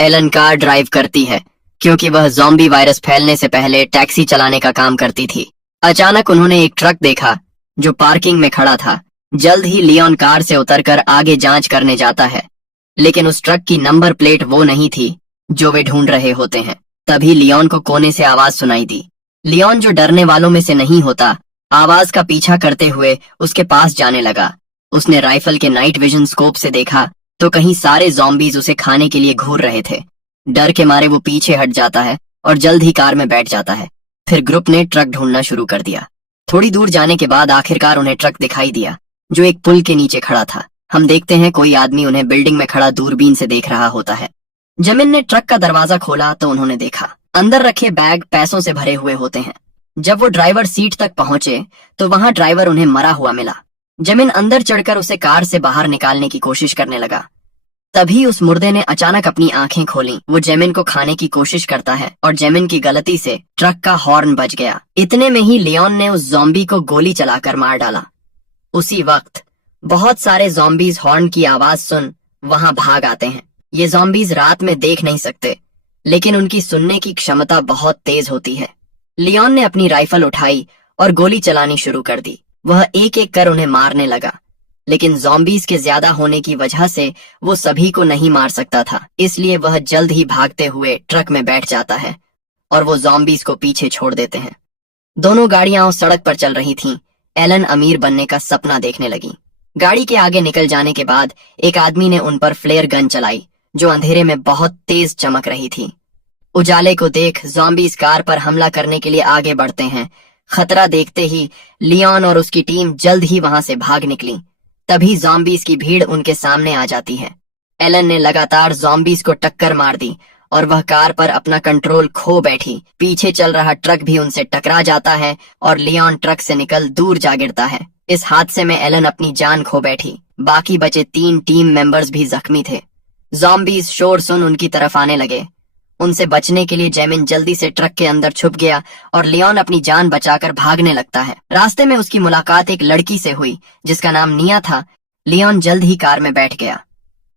Elon car drive करती है क्योंकि वह ज़ॉम्बी वायरस फैलने से पहले टैक्सी चलाने का काम करती थी। अचानक उन्होंने एक ट्रक देखा जो पार्किंग में खड़ा था। जल्द ही लियोन कार से उतरकर आगे जांच करने जाता है, लेकिन उस ट्रक की नंबर प्लेट वो नहीं थी जो वे ढूंढ रहे होते हैं। तभी लियोन को कोने से आवाज सुनाई दी। लियोन, जो डरने वालों में से नहीं होता, आवाज का पीछा करते हुए उसके पास जाने लगा। उसने राइफल के नाइट विजन स्कोप से देखा तो कहीं सारे ज़ॉम्बीज उसे खाने के लिए घूर रहे थे। डर के मारे वो पीछे हट जाता है और जल्द ही कार में बैठ जाता है। फिर ग्रुप ने ट्रक ढूंढना शुरू कर दिया। थोड़ी दूर जाने के बाद आखिरकार उन्हें ट्रक दिखाई दिया जो एक पुल के नीचे खड़ा था। हम देखते हैं कोई आदमी उन्हें बिल्डिंग में खड़ा दूरबीन से देख रहा होता है। जमीन ने ट्रक का दरवाजा खोला तो उन्होंने देखा अंदर रखे बैग पैसों से भरे हुए होते हैं। जब वो ड्राइवर सीट तक पहुंचे तो वहां ड्राइवर उन्हें मरा हुआ मिला। जमीन अंदर चढ़कर उसे कार से बाहर निकालने की कोशिश करने लगा। तभी उस मुर्दे ने अचानक अपनी आंखें खोली। वो जेमिन को खाने की कोशिश करता है और जेमिन की गलती से ट्रक का हॉर्न बज गया। इतने में ही लियोन ने उस ज़ॉम्बी को गोली चलाकर मार डाला। उसी वक्त बहुत सारे ज़ॉम्बीज हॉर्न की आवाज सुन वहां भाग आते हैं। ये ज़ॉम्बीज रात में देख नहीं सकते, लेकिन उनकी सुनने की क्षमता बहुत तेज होती है। लियोन ने अपनी राइफल उठाई और गोली चलानी शुरू कर दी। वह एक एक कर उन्हें मारने लगा, लेकिन ज़ॉम्बीज के ज्यादा होने की वजह से वो सभी को नहीं मार सकता था। इसलिए वह जल्द ही भागते हुए ट्रक में बैठ जाता है और वो ज़ॉम्बीज को पीछे छोड़ देते हैं। दोनों गाड़ियां सड़क पर चल रही थीं। एलन अमीर बनने का सपना देखने लगी। गाड़ी के आगे निकल जाने के बाद एक आदमी ने उन पर फ्लेयर गन चलाई जो अंधेरे में बहुत तेज चमक रही थी। उजाले को देख ज़ॉम्बीज कार पर हमला करने के लिए आगे बढ़ते हैं। खतरा देखते ही लियोन और उसकी टीम जल्द ही वहां से भाग निकली। तभी ज़ॉम्बीज की भीड़ उनके सामने आ जाती है। एलन ने लगातार ज़ॉम्बीज को टक्कर मार दी और वह कार पर अपना कंट्रोल खो बैठी। पीछे चल रहा ट्रक भी उनसे टकरा जाता है और लियोन ट्रक से निकल दूर जा गिरता है। इस हादसे में एलन अपनी जान खो बैठी। बाकी बचे 3 टीम मेंबर्स भी जख्मी थे। ज़ॉम्बीज शोर सुन उनकी तरफ आने लगे। उनसे बचने के लिए जेमिन जल्दी से ट्रक के अंदर छुप गया और लियोन अपनी जान बचाकर भागने लगता है। रास्ते में उसकी मुलाकात एक लड़की से हुई जिसका नाम निया था। लियोन जल्द ही कार में बैठ गया।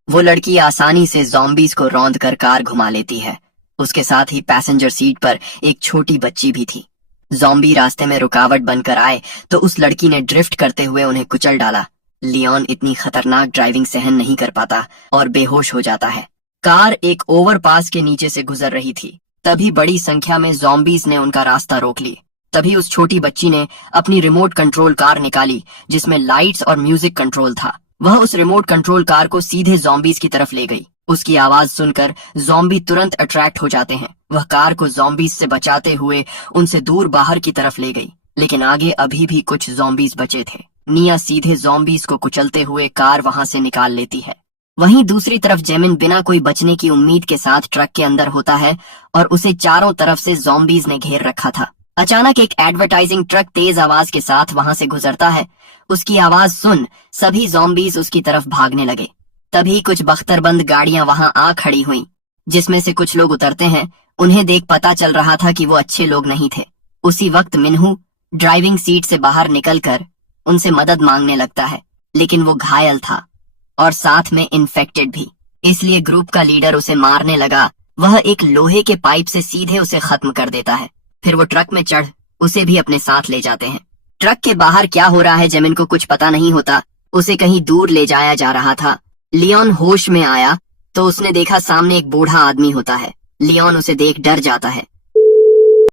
वो लड़की आसानी से ज़ॉम्बीज को रौंद कर कार घुमा लेती है। उसके साथ ही पैसेंजर सीट पर एक छोटी बच्ची भी थी। ज़ॉम्बी रास्ते में रुकावट बनकर आए तो उस लड़की ने ड्रिफ्ट करते हुए उन्हें कुचल डाला। लियोन इतनी खतरनाक ड्राइविंग सहन नहीं कर पाता और बेहोश हो जाता है। कार एक ओवरपास के नीचे से गुजर रही थी। तभी बड़ी संख्या में ज़ॉम्बीज ने उनका रास्ता रोक ली। तभी उस छोटी बच्ची ने अपनी रिमोट कंट्रोल कार निकाली जिसमें लाइट्स और म्यूजिक कंट्रोल था। वह उस रिमोट कंट्रोल कार को सीधे ज़ॉम्बीज की तरफ ले गई। उसकी आवाज सुनकर ज़ॉम्बी तुरंत अट्रैक्ट हो जाते हैं। वह कार को ज़ॉम्बीज से बचाते हुए उनसे दूर बाहर की तरफ ले गई, लेकिन आगे अभी भी कुछ ज़ॉम्बीज बचे थे। निया सीधे ज़ॉम्बीज को कुचलते हुए कार वहां से निकाल लेती है। वहीं दूसरी तरफ जेमिन बिना कोई बचने की उम्मीद के साथ ट्रक के अंदर होता है और उसे चारों तरफ से ज़ॉम्बीज ने घेर रखा था। अचानक एक एडवर्टाइजिंग ट्रक तेज आवाज के साथ वहां से गुजरता है। उसकी आवाज सुन सभी ज़ॉम्बीज उसकी तरफ भागने लगे। तभी कुछ बख्तरबंद गाड़ियां वहां आ खड़ी हुईं, जिसमें से कुछ लोग उतरते हैं। उन्हें देख पता चल रहा था कि वो अच्छे लोग नहीं थे। उसी वक्त मिन्हू ड्राइविंग सीट से बाहर निकलकर उनसे मदद मांगने लगता है, लेकिन वो घायल था और साथ में इन्फेक्टेड भी। इसलिए ग्रुप का लीडर उसे मारने लगा। वह एक लोहे के पाइप से सीधे उसे खत्म कर देता है। फिर वो ट्रक में चढ़ उसे भी अपने साथ ले जाते हैं। ट्रक के बाहर क्या हो रहा है जेमिन को कुछ पता नहीं होता। उसे कहीं दूर ले जाया जा रहा था। लियोन होश में आया तो उसने देखा सामने एक बूढ़ा आदमी होता है। लियोन उसे देख डर जाता है।